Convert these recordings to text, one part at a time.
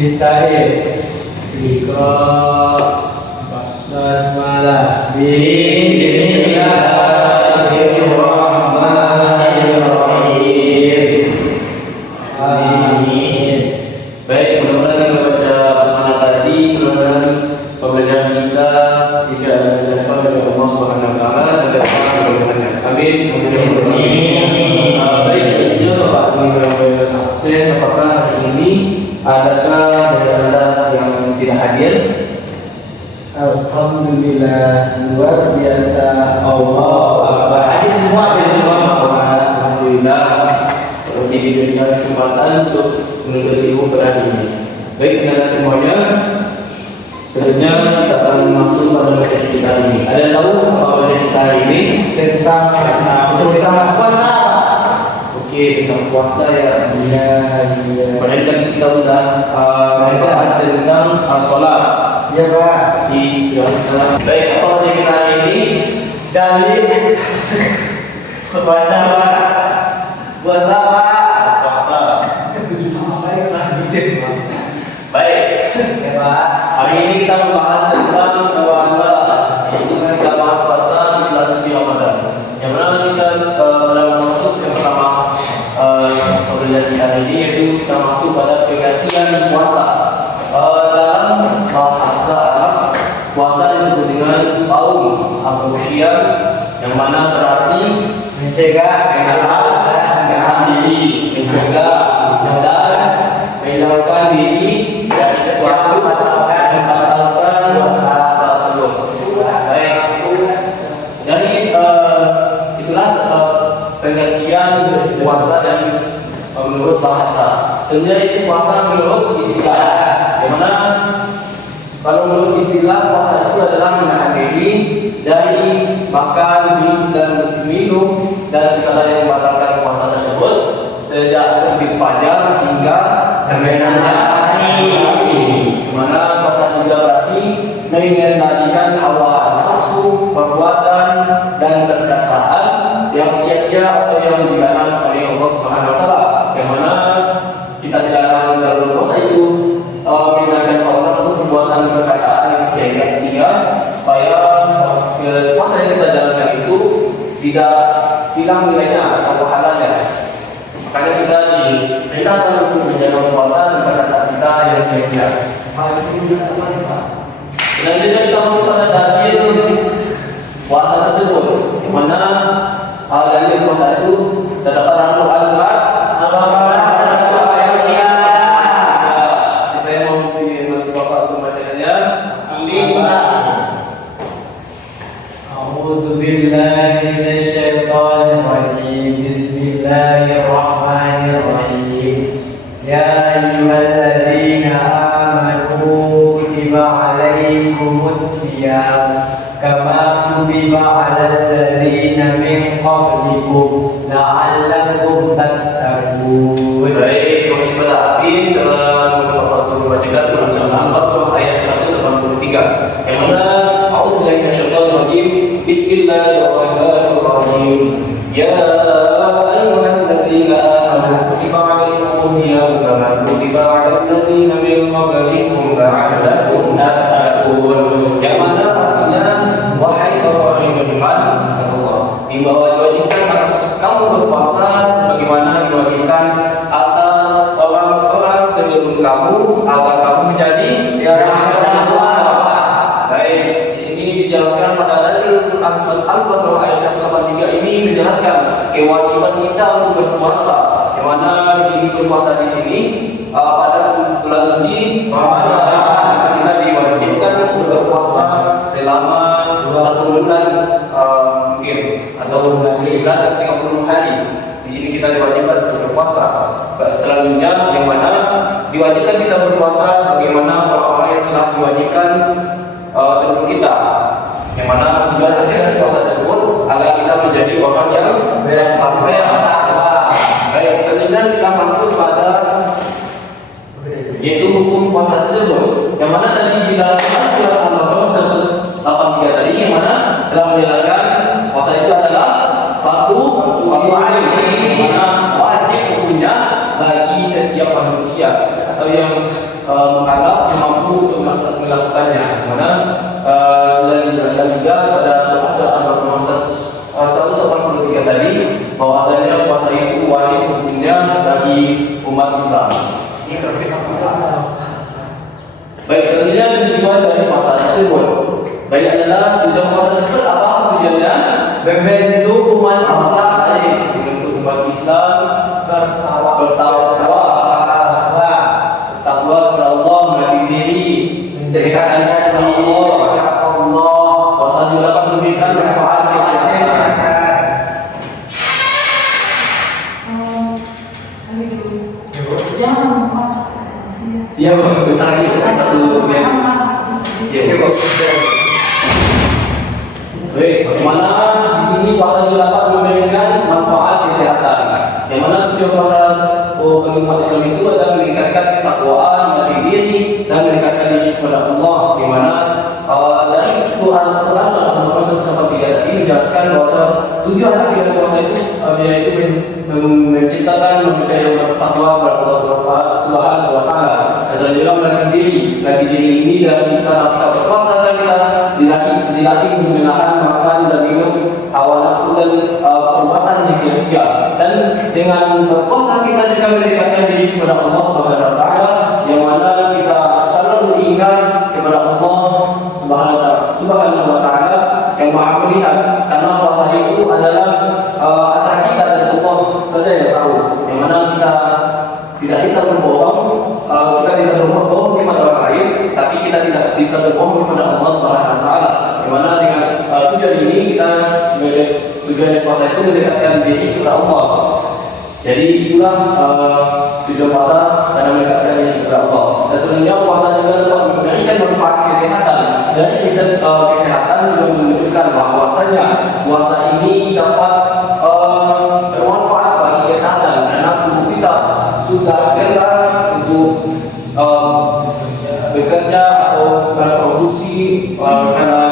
Mustahil. Iqra. Basmalah. Bismillahirrahmanirrahim. Amin. Baik, mudah-mudahan kita baca basmalah tadi, mudah-mudahan pembelajaran kita tidak ada jatuh dari Allah Subhanahu Wa Taala dan dapat keberkahannya. Amin. Baik, selanjutnya Bapak Ibu yang absen, apakah hari ini adakah saudara yang tidak hadir? Alhamdulillah, luar biasa. Allah Akbar. Hadir semua, alhamdulillah. Terus diberikan kesempatan untuk menuntut ilmu pada hari ini. Baik, saudara semuanya, selanjutnya kita akan masuk pada materi kita ini. Ada tahu apa materi kita hari ini? Tentang puasa. Oke, tentang puasa ya. Iya. Padahal kan kita sudah membahas tentang sholat. Ya Pak. Baik, apa materi kita hari ini? Dalil puasa Pak. Puasa Pak. Puasa. Baik, Ya Pak. hari ini kita membahas tentang puasa. Itu kan kita bahas puasa di bulan suci Ramadan. Yang mana kita masuk yang pertama pembelajaran kita ini, yaitu kita masuk pada pengertian puasa. Dalam bahasa Arab, puasa disebut dengan saum atau syiar, yang mana berarti Mencegah menahan diri, mencegah dan menjauhkan diri dari sesuatu yang membatalkan puasa tersebut. Baik, jadi itulah pengertian puasa dan menurut bahasa. Sebenarnya itu puasa menurut istilah, yang mana kalau menurut istilah puasa itu adalah menahan diri dari makan, minum dan segala yang membatalkan puasa tersebut sejak terbit fajar hingga terbenamnya hari. Di mana puasa juga berarti mengendalikan hawa nafsu, perbuatan dan perkataan yang sia-sia atau yang dilarang oleh Allah Subhanahu Wa Taala. Yang mana kita dilarang dalam puasa itu mengendalikan hawa nafsu, perbuatan dan perkataan yang sia-sia, supaya puasa yang kita jalankan itu tidak hilang nilainya atau pahalanya. Makanya kita diperintahkan untuk menjaga perbuatan dan perkataan kita yang sia-sia. Selanjutnya kita masuk pada dalil puasa tersebut, yang mana dalil puasa itu terdapat dalam Al-Quran surat Al-Baqarah. Saya mau membantu Bapak untuk membacanya. A'udzu billahi minasyaitonir rajim. Bismillahirrahmanirrahim. Ya ayyuhalladzina amanu kutiba 'alaikumus shiyam kama kutiba 'alal ladzina min qablikum la'allakum tattaqun. Baik, terus berarti dalam Bapak membacakan surat Al-Baqarah ayat 183, yang mana A'udzubillahi minasyaitonir rajim. Bismillahirrahmanirrahim. Ya ayyuhalladzina amanu kutiba 'alaikumus shiyam kama kutiba 'alal ladzina min qablikum la'allakum tattaqun. Yang mana artinya, wahai orang-orang yang beriman, kata Allah, diwajibkan atas kamu berpuasa sebagaimana diwajibkan atas orang-orang sebelum kamu agar kamu menjadi baik. Di sini dijelaskan pada dalil Quran surat Al-Baqarah ayat 183 ini menjelaskan kewajiban kita untuk berpuasa. Yang mana di sini berpuasa di sini pada bulan suci Ramadan kita diwajibkan untuk berpuasa selama 1 bulan mungkin atau 29 atau 30 hari. Di sini kita diwajibkan untuk berpuasa. Selanjutnya yang mana diwajibkan kita berpuasa sebagaimana orang-orang yang telah diwajibkan sebelum kita. Yang mana tujuan akhir dari puasa tersebut agar kita menjadi orang yang bertakwa. Baik, selanjutnya kita masuk pada yaitu hukum puasa tersebut. Yang mana tadi di dalam surat Al-Baqarah 183 tadi, yang mana telah menjelaskan puasa itu adalah fardu ain, yang mana wajib hukumnya bagi setiap setiap manusia atau yang mukallaf yang mampu untuk melakukannya. Mana sudah dijelaskan juga pada Al-Asr 183 tadi bahwasanya puasa itu wajib hukumnya bagi umat Islam. Baik, selanjutnya tujuan dari puasa tersebut. Baik adalah tujuan puasa tersebut apa tujuannya? Membentuk umat Islam, membentuk umat Islam bertakwa kepada Allah, melatih diri, mendekatkan diri kepada Allah. Puasa juga dapat memberikan manfaat kesehatan. Iya, bentar lagi satu menit. Ya, baik, bagaimana di sini puasa juga dapat memberikan manfaat kesehatan. Yang mana tujuan puasa bagi umat Islam itu adalah meningkatkan ketakwaan, melatih diri, dan meningkatkan diri kepada Allah. Di mana dari Al-Quran surah Al-Quran 1-3 tadi menjelaskan bahwa tujuan akhir puasa itu yaitu menciptakan manusia yang bertakwa kepada Allah Subhanahu wa Ta'ala. Dan selanjutnya melatih diri ini dari karena kita berpuasa dan kita dilatih untuk menahan makan dan minum hawa nafsu dan perbuatan yang sia-sia. Dan dengan berpuasa kita juga mendekatkan diri kepada Allah Subhanahu wa Ta'ala, yang mana kita selalu ingat kepada Allah Subhanahu wa Ta'ala yang Maha melihat, karena puasa itu adalah antara kita dan Allah saja yang tahu. Yang mana kita tidak bisa berbohong, kita bisa berbohong kepada orang lain, tapi kita tidak bisa berbohong kepada Allah Subhanahu wa Ta'ala. Yang mana dengan tujuan ini kita tujuan puasa itu mendekatkan diri kepada Allah. Jadi itulah tujuan puasa karena mendekatkan diri kepada Allah. Dan sebenarnya puasa juga dapat memberikan manfaat kesehatan. Dari kesehatan juga menunjukkan bahwasanya puasa ini dapat bermanfaat bagi kesehatan, karena tubuh kita sudah rela untuk bekerja atau berproduksi karena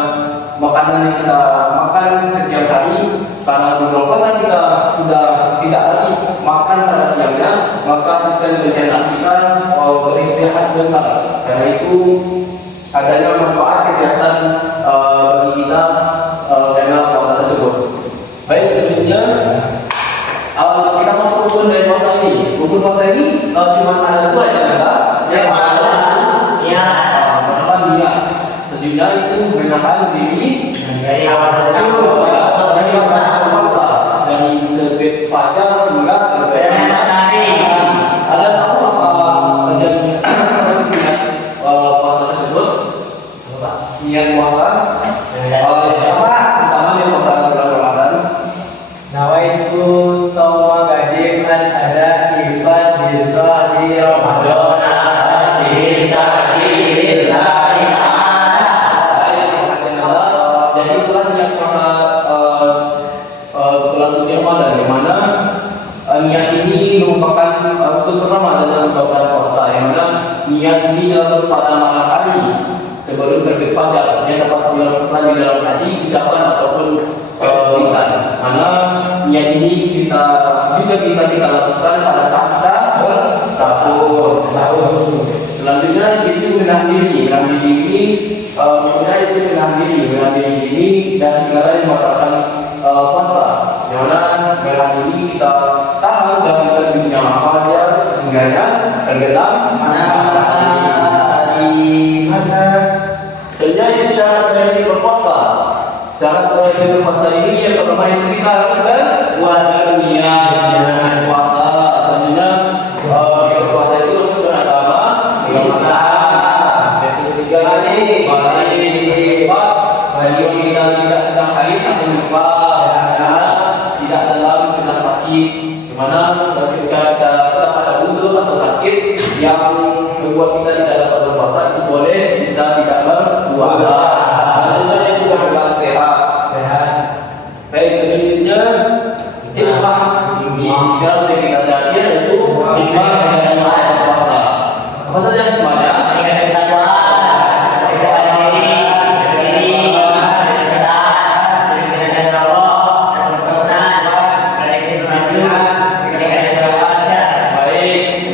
makanan yang kita makan setiap hari. Karena bulan puasa kita sudah tidak lagi makan pada siangnya, maka sistem pencernaan kita beristirahat sebentar. Karena itu adanya manfaat kesehatan bagi kita karena puasa tersebut. Baik, selanjutnya kita masuk rukun dari puasa ini. Rukun puasa ini cuma ada dua ya, enggak? Yang pertama niat. Sejujurnya itu menahan diri dari awal dari puasa dari terbit fajar hingga terbit matahari. Ada tahu apa saja niat puasa tersebut? Niat puasa pertama niat puasa bulan Ramadan. Nawaitu sawma gadiman ada ifad bisa di Ramadan di sabilillah. Jadi itulah niat puasa bulan suci Ramadan, di mana niat ini merupakan rukun pertama dalam ibadah puasa. Yang mana niat ini dilakukan pada malam hari sebelum terbit fajar. Dia dapat dilakukan di dalam hati, ucapan ataupun lisan. Mana niat ini kita juga bisa kita lakukan pada saat kita bersahur. Selanjutnya itu menahan diri ini dan segala yang membatalkan puasa. Yang mana menahan diri kita tahan dan kita punya fajar hingga tenggelam matahari. Sebenarnya itu syarat dari berpuasa. Syarat dari berpuasa ini yang pertama itu kita lakukan puasa niat puasa. Sebenarnya berpuasa itu harus beragama Islam. Yang ketiga bagi kita tidak sedang haid atau nifas, tidak dalam kena sakit, di mana ketika kita sedang ada uzur atau sakit yang membuat kita tidak dapat berpuasa, itu boleh kita tidak berpuasa. Selanjutnya itu adalah sehat. Baik, selanjutnya hikmah dalam diri kita terakhir yaitu hikmah dari berpuasa. Apa saja hikmahnya?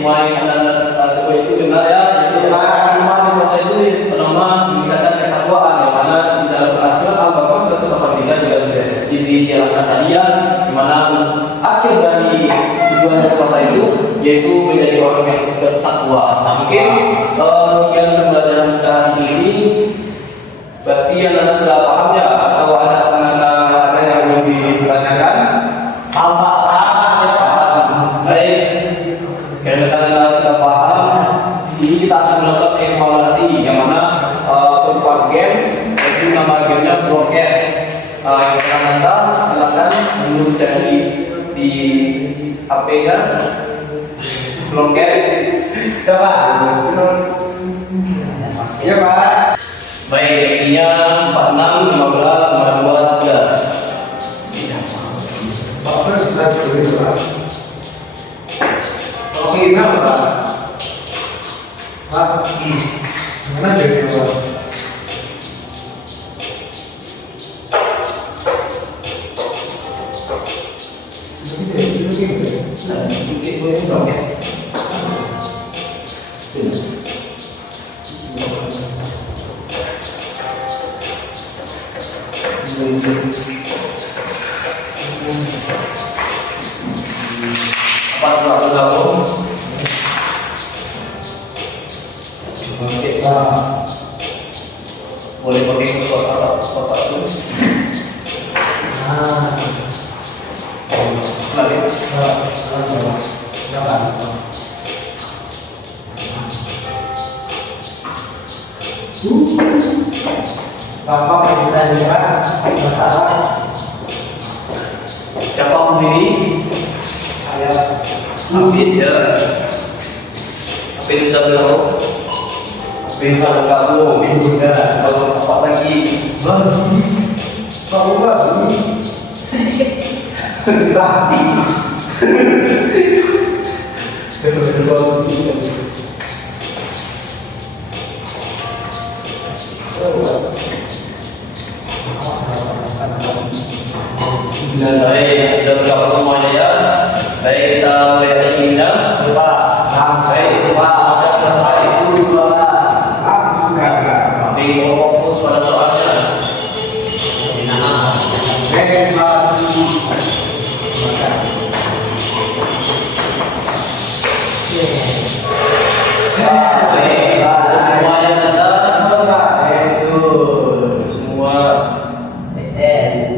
semua yang anda sebut itu benar ya. Jadi iman di masa itu penama meningkatkan ketakwaan yang mana di dalam surat Al-Baqarah 183 juga sudah dijelaskan tadi ya, di mana akhir dari tujuan puasa itu yaitu menjadi orang yang bertakwa. Nah mungkin sekian pembelajaran kita hari ini. Berarti yang anda sudah paham ya, atau ada yang belum ditanyakan? Baik, karena kalian sudah paham, ini kita akan melakukan evaluasi yang mana berupa game, yaitu nama gamenya Blocket. Anda silakan menunggu cari di HP-nya Blocket. Coba, iya Pak. Baik, ini 46, 15, 52, 3. Apa yang bisa ditulis Pak? Oke, berapa Pak? Pak, mana jadi Pak? Apa sudah bergabung? Oke Pak, boleh pakai kotak itu? Lagi? Bapak kita juga masalah. Siapa sendiri? Saya Abid ya. Abid sudah bergabung? Abid sudah bergabung. sudah. Kalau apa lagi? Pak Ubah ini Lagi. Baik, sudah bergabung semuanya ya. Baik, kita mulai dari sini. Coba. Baik, Pak. Ada baik dulu Pak. Tapi mau fokus pada soalnya. Baik, semuanya datang. Itu semua SS.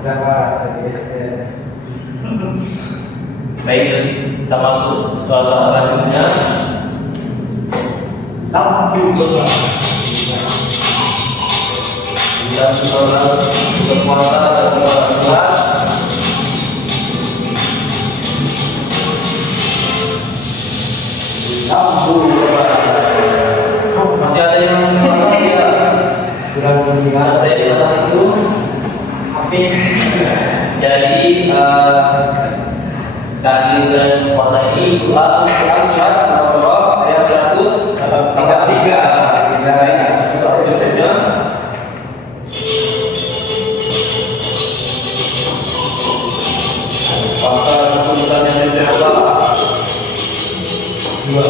berapa jadi Baik, kita masuk salah selanjutnya. lampu Dan seorang berpuasa dan berpuasa. Masih ada yang salah ya? kurang lebih Ada di salah itu. Jadi dalil dan puasa ini surat Al-Baqarah ayat 133. Sesuatu itu saja. Pasal tulisan yang dibaca dua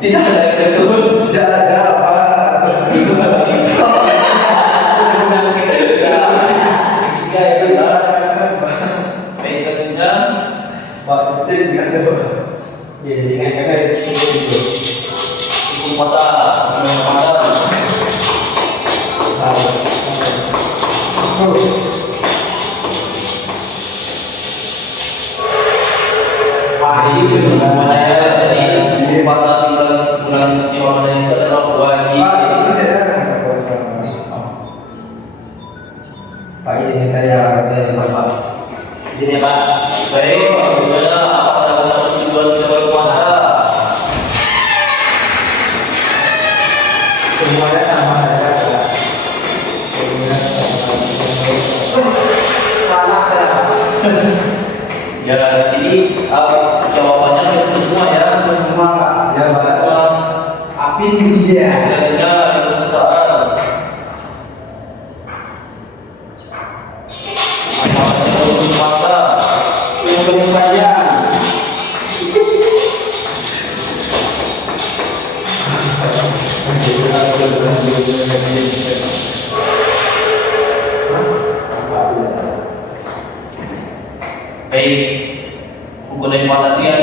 tidak ada yang betul. tidak ada apa Ketiga itu adalah baik selanjutnya Pak penting kan ya dengan kata itu hukum puasa Ramadan. Hari ini semuanya jadi puasa bulan suci Ramadan itu adalah wajib. Pak izin saya dari Bapak. Jadi Pak, baik, bagaimana apa salah satu tujuan kita berpuasa? Semuanya sama saja. Salah. Ya di sini jawabannya itu semua ya, Itu semua Pak. Ya semua. Api dia. Selanjutnya itu seseorang. penyampaian. Baik, hukum dari puasa itu yang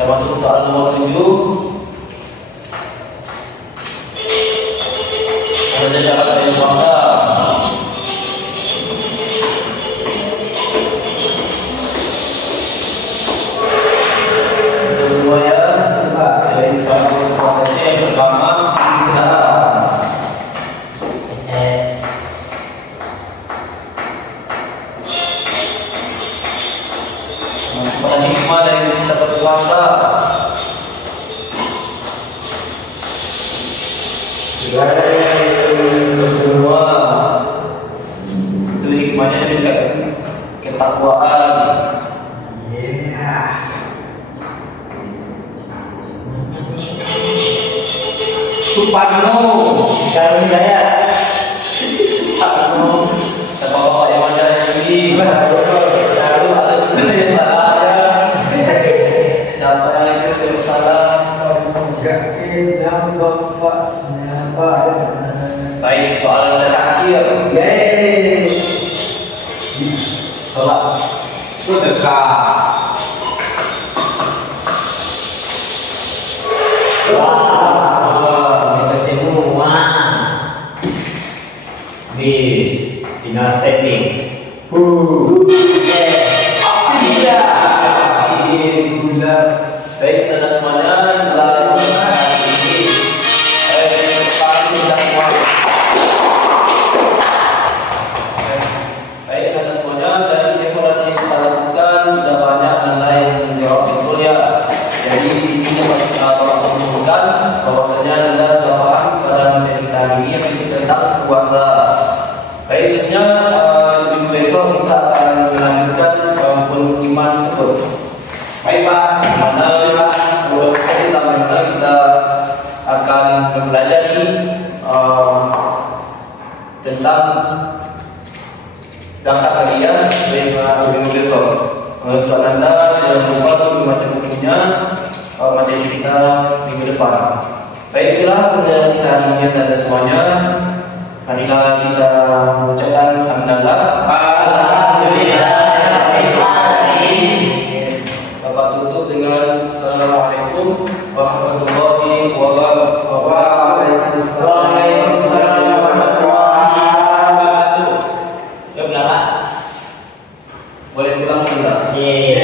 termasuk soal nomor 7. Ada syarat dari puasa. Untuk semuanya, selain syarat puasanya yang pertama hikmah dari kita berpuasa. Untuk semua itu hikmahnya juga ketakwaan. Suparno, Darul Hidayat. Suparno, bapak-bapak yang mana lagi? Lalu ada juga yang salah ya. Siapa yang itu yang salah? Baik, soal yang terakhir. Sholat Sedekah. Kita semua bis final standing. Yes. Iya. Baik, anda semuanya telah ini pasti sudah semua. Baik, anda semuanya dari evaluasi yang kita lakukan sudah banyak anda yang menjawab betul ya. Jadi di sini bapak menemukan bahwasanya anda sudah paham pada materi kita hari ini yang tentang puasa. Baik, selanjutnya besok kita akan melanjutkan rukun iman tersebut. Baik Pak, mana sebelum hari selanjutnya kita akan mempelajari tentang zakat harian minggu besok. Untuk anda jangan lupa untuk membaca bukunya materi kita minggu depan. Baiklah, pelajaran kita hari ini anda semuanya. Marilah kita mengucapkan alhamdulillah. Bapak tutup dengan assalamualaikum warahmatullahi wabarakatuh. Waalaikumsalam warahmatullahi wabarakatuh. Siap, Nak? Boleh pulang tidak? Iya.